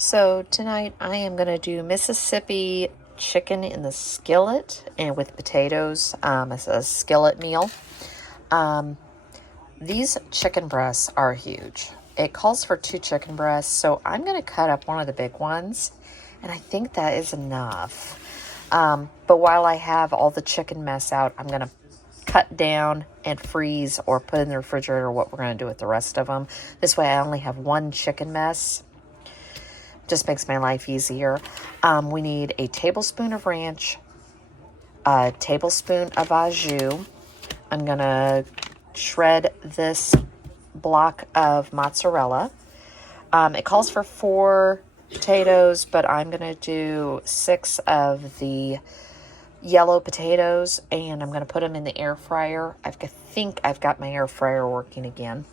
So tonight I am going to do Mississippi chicken in the skillet and with potatoes. It's a skillet meal. These chicken breasts are huge. It calls for 2 chicken breasts, so I'm going to cut up one of the big ones, and I think that is enough. But while I have all the chicken mess out, I'm going to cut down and freeze or put in the refrigerator what we're going to do with the rest of them. This way I only have one chicken mess. Just makes my life easier. We need a tablespoon of ranch, a tablespoon of au jus. I'm going to shred this block of mozzarella. It calls for 4 potatoes, but I'm going to do 6 of the yellow potatoes, and I'm going to put them in the air fryer. I think I've got my air fryer working again.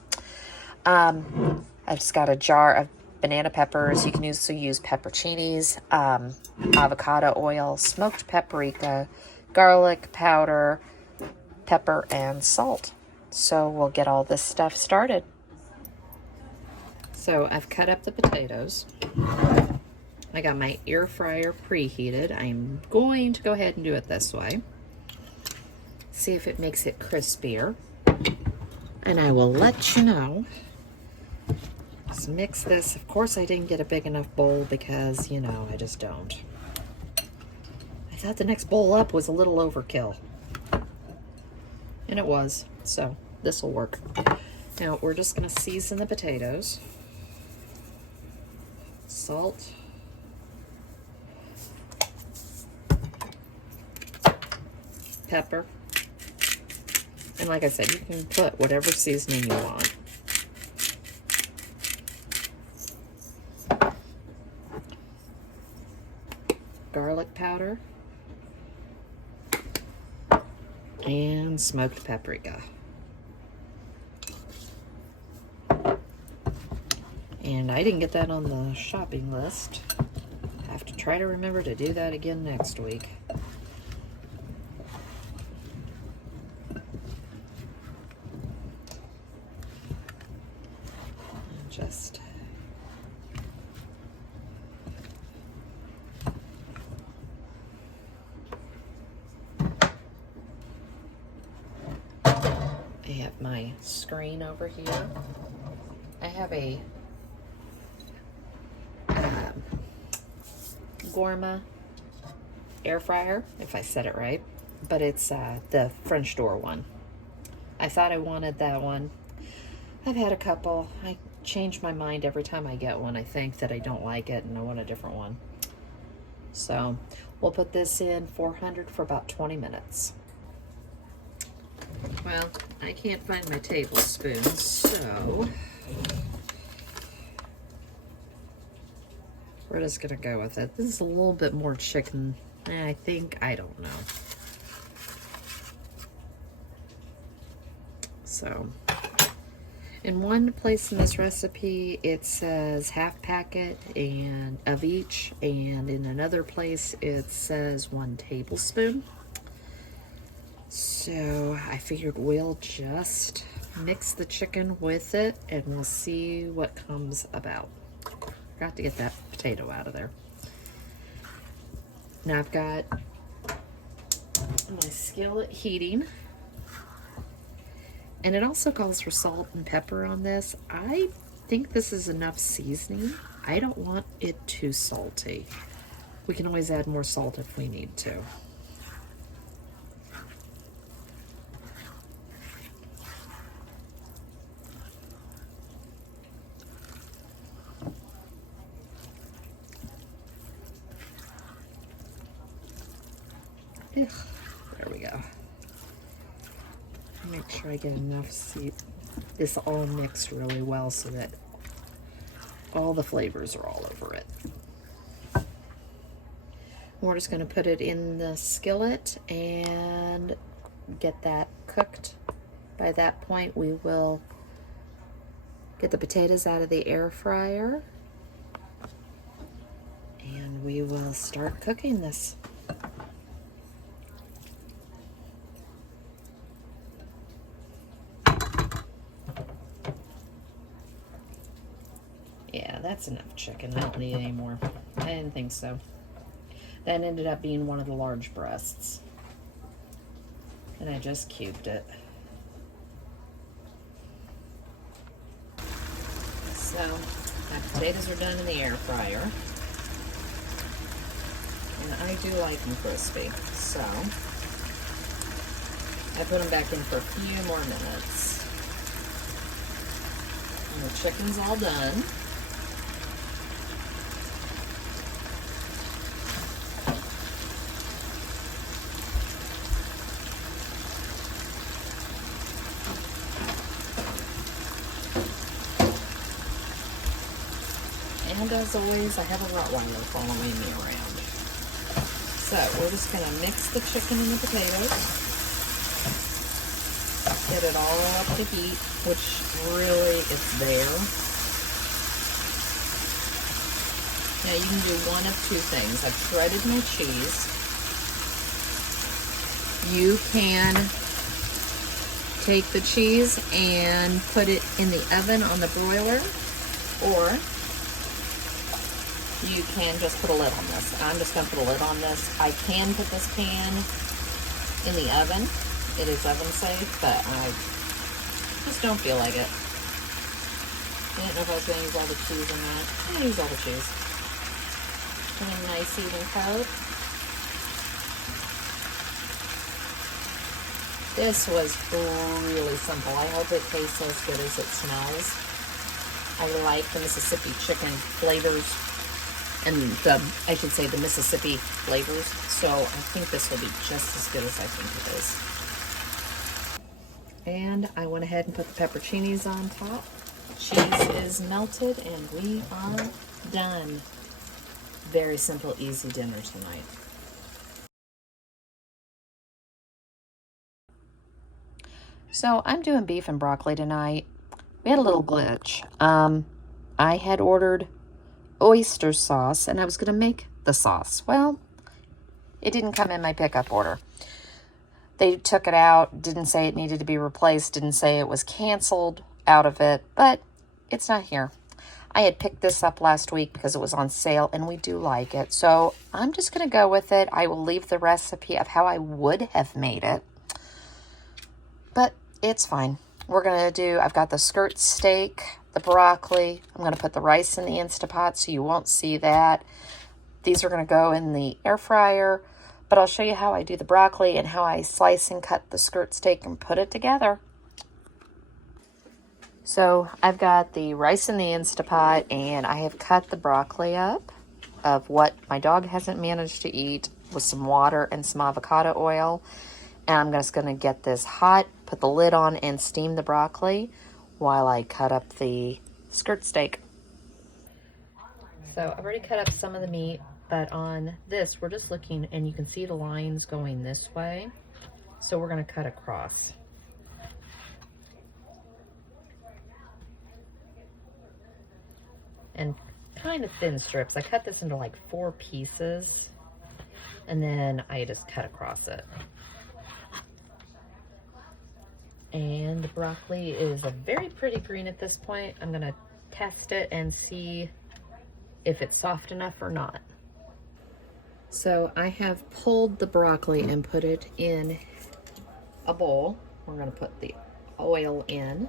I've just got a jar of banana peppers. You can also use pepperoncinis, avocado oil, smoked paprika, garlic powder, pepper, and salt. So we'll get all this stuff started. So I've cut up the potatoes. I got my air fryer preheated. I'm going to go ahead and do it this way. See if it makes it crispier. And I will let you know. Just mix this. Of course, I didn't get a big enough bowl because, you know, I just don't. I thought the next bowl up was a little overkill. And it was. So this will work. Now we're just going to season the potatoes. Salt. Pepper. And like I said, you can put whatever seasoning you want. Garlic powder. And smoked paprika. And I didn't get that on the shopping list. I have to try to remember to do that again next week. Just I have my screen over here. I have a Gourmet air fryer, if I said it right, but it's the French door one. I thought I wanted that one. I've had a couple. I change my mind every time I get one. I think that I don't like it and I want a different one. So we'll put this in 400 for about 20 minutes. Well, I can't find my tablespoons, so we're just gonna go with it. This is a little bit more chicken, I think. I don't know. So, in one place in this recipe, it says half packet and of each, and in another place, it says 1 tablespoon. So I figured we'll just mix the chicken with it, and we'll see what comes about. Forgot to get that potato out of there. Now I've got my skillet heating. And it also calls for salt and pepper on this. I think this is enough seasoning. I don't want it too salty. We can always add more salt if we need to. Ugh, there we go. Make sure I get enough this all mixed really well so that all the flavors are all over it. We're just going to put it in the skillet and get that cooked. By that point, we will get the potatoes out of the air fryer and we will start cooking this. Yeah, that's enough chicken. I don't need any more. I didn't think so. That ended up being one of the large breasts. And I just cubed it. So, my potatoes are done in the air fryer. And I do like them crispy. So, I put them back in for a few more minutes. And the chicken's all done. And as always, I have a Rottweiler following me around. So we're just going to mix the chicken and the potatoes. Get it all up to heat, which really is there. Now you can do one of two things. I've shredded my cheese. You can take the cheese and put it in the oven on the broiler, or you can just put a lid on this. I'm just going to put a lid on this. I can put this pan in the oven. It is oven safe, but I just don't feel like it. I didn't know if I was going to use all the cheese or not. I'm going to use all the cheese. And a nice even coat. This was really simple. I hope it tastes as good as it smells. I like the Mississippi chicken flavors, and I should say the Mississippi flavors, so I think this will be just as good as I think it is. And I went ahead and put the pepperoncinis on top. Cheese is melted, and we are done. Very simple, easy dinner tonight. So I'm doing beef and broccoli tonight. We had a little glitch. I had ordered oyster sauce, and I was going to make the sauce. Well, it didn't come in my pickup order. They took it out, didn't say it needed to be replaced, didn't say it was canceled out of it, but it's not here. I had picked this up last week because it was on sale, and we do like it. So I'm just going to go with it. I will leave the recipe of how I would have made it, but it's fine. We're going to do, I've got the skirt steak, the broccoli. I'm going to put the rice in the Instapot so you won't see that. These are going to go in the air fryer, but I'll show you how I do the broccoli and how I slice and cut the skirt steak and put it together. So I've got the rice in the Instapot, and I have cut the broccoli up of what my dog hasn't managed to eat with some water and some avocado oil. And I'm just going to get this hot, put the lid on, and steam the broccoli while I cut up the skirt steak. So I've already cut up some of the meat, but on this, we're just looking, and you can see the lines going this way. So we're going to cut across. And kind of thin strips. I cut this into like 4 pieces, and then I just cut across it. And the broccoli is a very pretty green at this point. I'm gonna test it and see if it's soft enough or not. So I have pulled the broccoli and put it in a bowl. We're gonna put the oil in.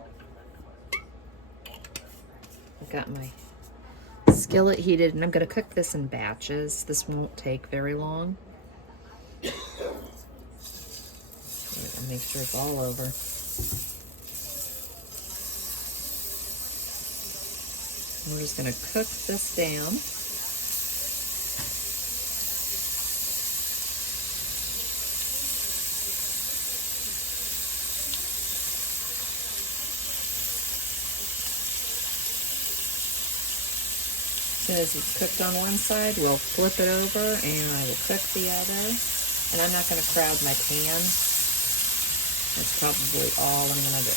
I've got my skillet heated, and I'm gonna cook this in batches. This won't take very long. Make sure it's all over. We're just going to cook this down. As soon as it's cooked on one side, we'll flip it over and I will cook the other. And I'm not going to crowd my pan. That's probably all I'm going to do.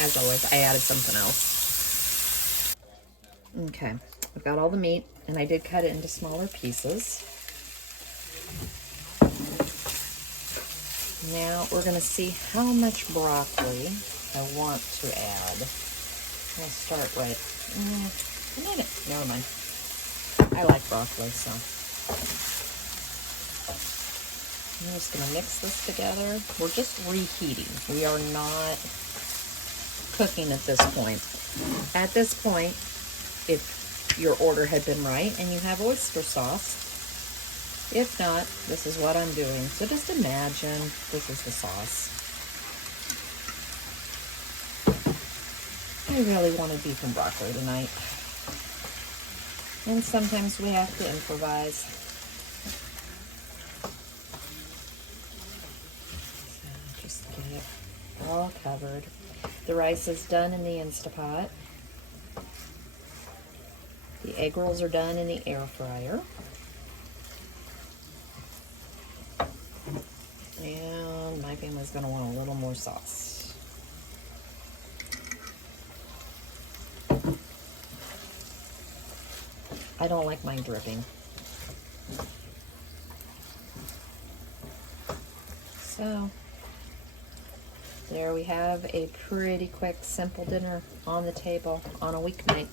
As always, I added something else. Okay, I've got all the meat, and I did cut it into smaller pieces. Now we're going to see how much broccoli I want to add. I'll start with I made it. Never mind. I like broccoli, so. I'm just going to mix this together. We're just reheating. We are not cooking at this point. At this point, if your order had been right and you have oyster sauce, if not, this is what I'm doing. So just imagine this is the sauce. I really wanted beef and broccoli tonight. And sometimes we have to improvise. So just get it all covered. The rice is done in the Instapot. The egg rolls are done in the air fryer. And my family's going to want a little more sauce. I don't like mine dripping. So, there we have a pretty quick, simple dinner on the table on a weeknight.